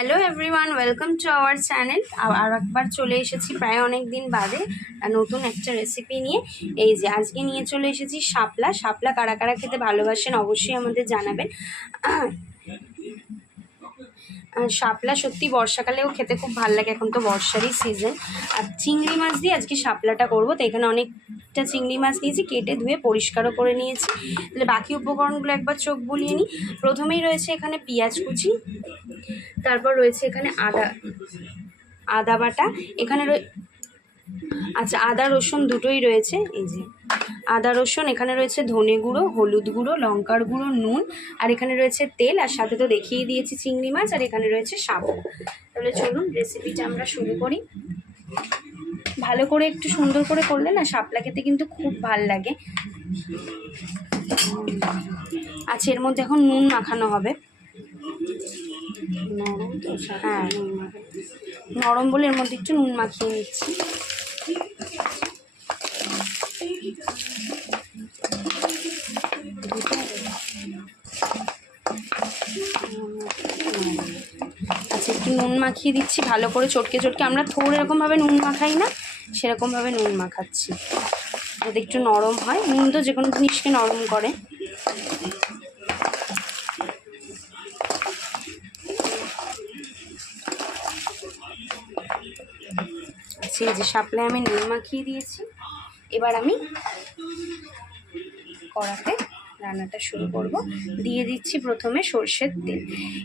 Hello everyone, welcome to our channel. আর একবার চলে এসেছি প্রায় অনেক দিন বাদে নতুন একটা রেসিপি নিয়ে। এই যে আজকে নিয়ে চলে এসেছি শাপলা। শাপলা কারা কারা খেতে ভালোবাসেন অবশ্যই আমাদের জানাবেন। শাপলা সত্যি বর্ষাকালেও খেতে খুব ভালো লাগে, এখন তো বর্ষারই সিজন। আর চিংড়ি মাছ দিয়ে আজকে শাপলাটা করবো। তো এখানে অনেকটা চিংড়ি মাছ নিয়েছি, কেটে ধুয়ে পরিষ্কারও করে নিয়েছি। তাহলে বাকি উপকরণগুলো একবার চোখ বুলিয়ে নিই। প্রথমেই রয়েছে এখানে পেঁয়াজ কুচি, তারপর রয়েছে এখানে আদা বাটা, এখানে আচ্ছা আদা রসুন দুটোই রয়েছে। এই যে আদা রসুন, এখানে রয়েছে ধনে গুঁড়ো, হলুদ গুঁড়ো, লঙ্কার গুঁড়ো, নুন, আর এখানে রয়েছে তেল, আর সাথে তো দেখিয়ে দিয়েছি চিংড়ি মাছ, আর এখানে রয়েছে শাপলা। তাহলে চলুন রেসিপিটা আমরা শুরু করি। ভালো করে একটু সুন্দর করে করলে না শাপলা খেতে কিন্তু খুব ভাল লাগে। আচ্ছা, এর মধ্যে এখন নুন মাখানো হবে। হ্যাঁ, নরম বলে এর মধ্যে একটু নুন মাখিয়ে নিচ্ছি। আচ্ছা, একটু নুন মাখিয়ে দিচ্ছি ভালো করে চটকে চটকে। আমরা থোড় এরকমভাবে নুন মাখাই না, সেরকমভাবে নুন মাখাচ্ছি যাতে একটু নরম হয়। নুন তো যে কোনো জিনিসকে নরম করে। আচ্ছা, এই যে শাপলায় আমি নুন মাখিয়ে দিয়েছি। এবার আমি কড়াতে রান্নাটা শুরু করব। দিয়ে দিচ্ছি প্রথমে সর্ষের তেল।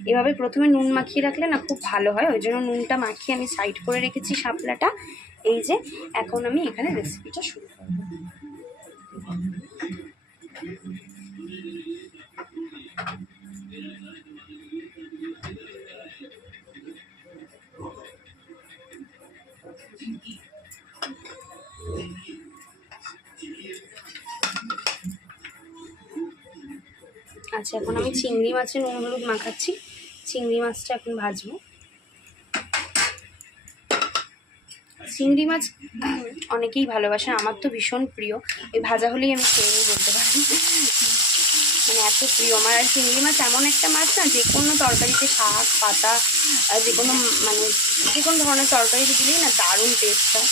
এভাবে প্রথমে নুন মাখিয়ে রাখলে না খুব ভালো হয়, ওই জন্য নুনটা মাখিয়ে আমি সাইড করে রেখেছি শাপলাটা। এই যে এখন আমি এখানে রেসিপিটা শুরু করব। আচ্ছা, এখন আমি চিংড়ি মাছের নুন হলুদ মাখাচ্ছি। চিংড়ি মাছটা এখন ভাজবো। চিংড়ি মাছ অনেকেই ভালোবাসেন, আমার তো ভীষণ প্রিয়। এই ভাজা হলেই আমি খেয়ে নিই বলতে পারি, মানে এত প্রিয় আমার। আর চিংড়ি মাছ এমন একটা মাছ না, যে কোনো তরকারিতে শাক পাতা যে কোনো মানে যে কোনো ধরনের তরকারিতে দিলেই না দারুণ টেস্ট হয়।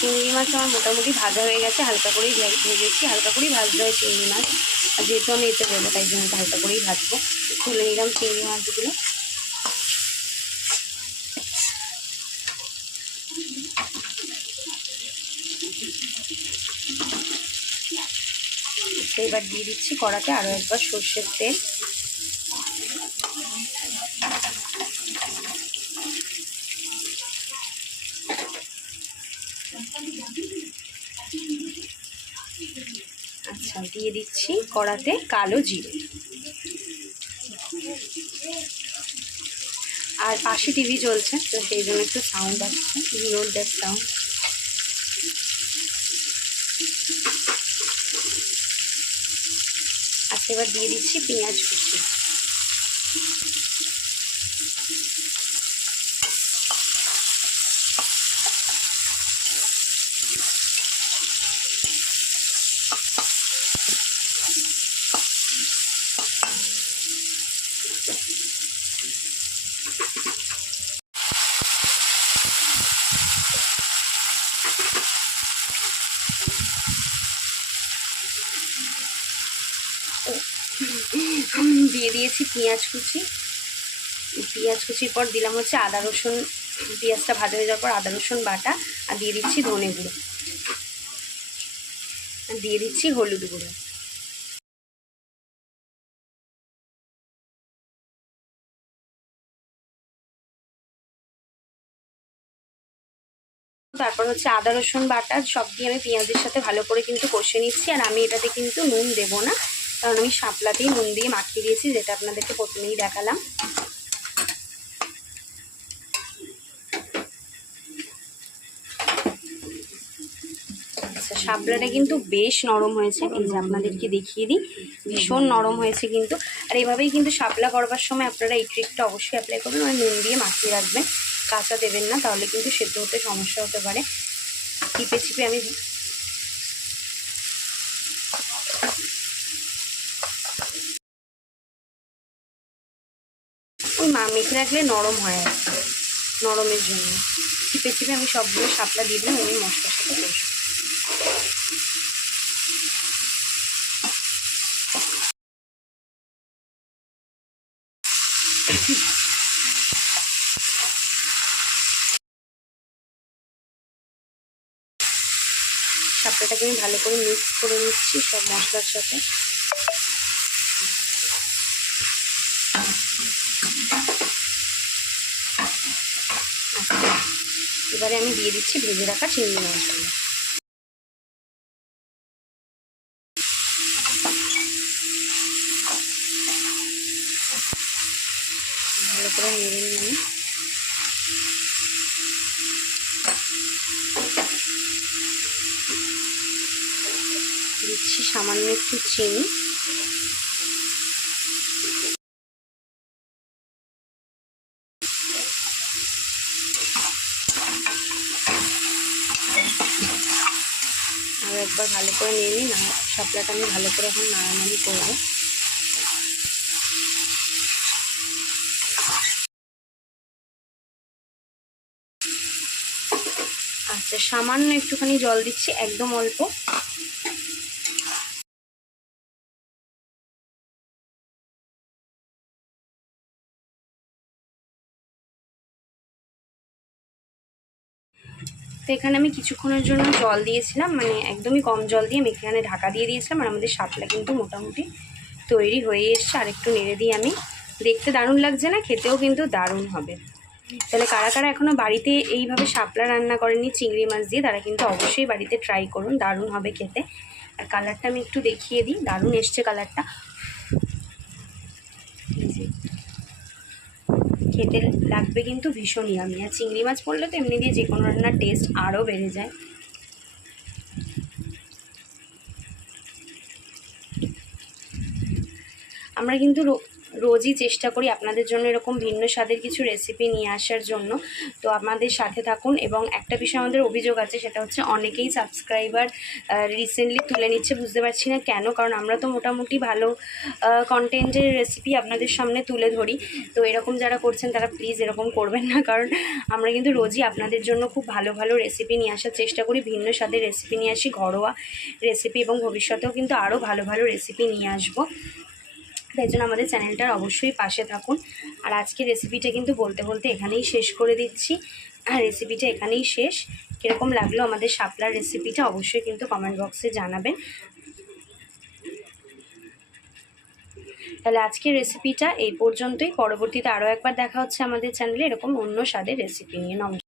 চিংড়ি মাছ আমার মোটামুটি ভাজা হয়ে গেছে, হালকা করেই ভেজেছি। হালকা করেই ভাজতে হয় চিংড়ি মাছ, আর যেহেতু আমি এতে দেবো তাই জন্য হালকা করেই ভাজবো। তুলে নিলাম চিংড়ি মাছগুলো। এবার দিয়ে দিচ্ছি কড়াতে আরও একবার সর্ষের তেল। আচ্ছা, দিয়ে দিচ্ছি কড়াতে কালো জিরে। আর পাশে টিভি চলছে তো সেই জন্য একটু সাউন্ড আসছে, ইগনোর দ্যাট সাউন্ড। আচ্ছা, এবার দিয়ে দিচ্ছি পেঁয়াজ কুচি। দিয়ে দিয়েছি পেঁয়াজ কুচি। পেঁয়াজ কুচির পর দিলাম হচ্ছে আদা রসুন, পেঁয়াজটা ভাজা হয়ে যাওয়ার পর আদা রসুন বাটা, আর দিয়ে দিচ্ছি ধনে গুঁড়ো, আর দিয়ে দিচ্ছি হলুদ গুঁড়ো। তারপর হচ্ছে আদা রসুন বাটা সব দিয়ে আমি পেঁয়াজের সাথে ভালো করে কিন্তু কষে নিচ্ছি। আর আমি এটাতে কিন্তু নুন দেবো না, কারণ আমি শাপলাতেই নুন দিয়ে মাখিয়ে দিয়েছি, যেটা আপনাদেরকে প্রথমেই দেখালাম। আচ্ছা, শাপলাটা কিন্তু বেশ নরম হয়েছে, এই যে আপনাদেরকে দেখিয়ে দিই, ভীষণ নরম হয়েছে কিন্তু। আর এভাবেই কিন্তু শাপলা করবার সময় আপনারা এই ট্রিকটা অবশ্যই অ্যাপ্লাই করবেন, মানে নুন দিয়ে মাখিয়ে রাখবেন, কাঁচা দেবেন না, তাহলে কিন্তু সেদ্ধ হতে সমস্যা হতে পারে। চিপে চিপে আমি ওই মেখে রাখলে নরম হয় আর কি, নরমের জন্য চিপে চিপে আমি সবগুলো শাপলা দিয়ে দিলাম ওই মশলার সাথে কষবো। শাপলাটাকে আমি ভালো করে মিক্স করে নিচ্ছি সব মশলার সাথে। এবারে আমি দিয়ে দিচ্ছি ভেজে রাখা চিংড়ি মাছগুলো। ভালো করে নেড়ে নিয়ে দিচ্ছি সামান্য একটু চিনি, আর একবার ভালো করে নিয়ে নিই না, শাপলাটা আমি ভালো করে এখন নাড়ানাড়ি করবো। আচ্ছা, সামান্য একটুখানি জল দিচ্ছি, একদম অল্প। তো এখানে আমি কিছুক্ষণের জন্য জল দিয়েছিলাম, মানে একদমই কম জল দিয়ে আমি এখানে ঢাকা দিয়ে দিয়েছিলাম। আর আমাদের শাপলা কিন্তু মোটামুটি তৈরি হয়ে এসছে। আর একটু নেড়ে দিই আমি, দেখতে দারুণ লাগছে না, খেতেও কিন্তু দারুণ হবে। তাহলে কারা কারা এখনও বাড়িতে এইভাবে শাপলা রান্না করেননি চিংড়ি মাছ দিয়ে, তারা কিন্তু অবশ্যই বাড়িতে ট্রাই করুন, দারুণ হবে খেতে। আর কালারটা আমি একটু দেখিয়ে দিই, দারুণ এসছে কালারটা, খেতে লাগবে কিন্তু ভীষণ ইয়ামি। আর চিংড়ি মাছ পড়লে তো এমনি দিয়ে যে কোনো রান্নার টেস্ট আরও বেড়ে যায়। আমরা কিন্তু রোজই চেষ্টা করি আপনাদের জন্য এরকম ভিন্ন স্বাদের কিছু রেসিপি নিয়ে আসার জন্য। তো আমাদের সাথে থাকুন। এবং একটা বিষয় আমাদের অভিযোগ আছে, সেটা হচ্ছে অনেকেই সাবস্ক্রাইবার রিসেন্টলি তুলে নিচ্ছে, বুঝতে পারছি না কেন, কারণ আমরা তো মোটামুটি ভালো কন্টেন্টের রেসিপি আপনাদের সামনে তুলে ধরি। তো এরকম যারা করছেন তারা প্লিজ এরকম করবেন না, কারণ আমরা কিন্তু রোজই আপনাদের জন্য খুব ভালো ভালো রেসিপি নিয়ে আসার চেষ্টা করি, ভিন্ন স্বাদের রেসিপি নিয়ে আসি, ঘরোয়া রেসিপি, এবং ভবিষ্যতেও কিন্তু আরও ভালো ভালো রেসিপি নিয়ে আসবো। তাই জন্য আমাদের চ্যানেলটার অবশ্যই পাশে থাকুন। আর আজকে রেসিপিটা কিন্তু বলতে বলতে এখানেই শেষ করে দিচ্ছি। আর রেসিপিটা এখানেই শেষ। কীরকম লাগলো আমাদের শাপলার রেসিপিটা অবশ্যই কিন্তু কমেন্ট বক্সে জানাবেন। তাহলে আজকের রেসিপিটা এই পর্যন্তই। পরবর্তীতে আরও একবার দেখা হচ্ছে আমাদের চ্যানেলে এরকম অন্য স্বাদের রেসিপি নিয়ে। নমস্কার।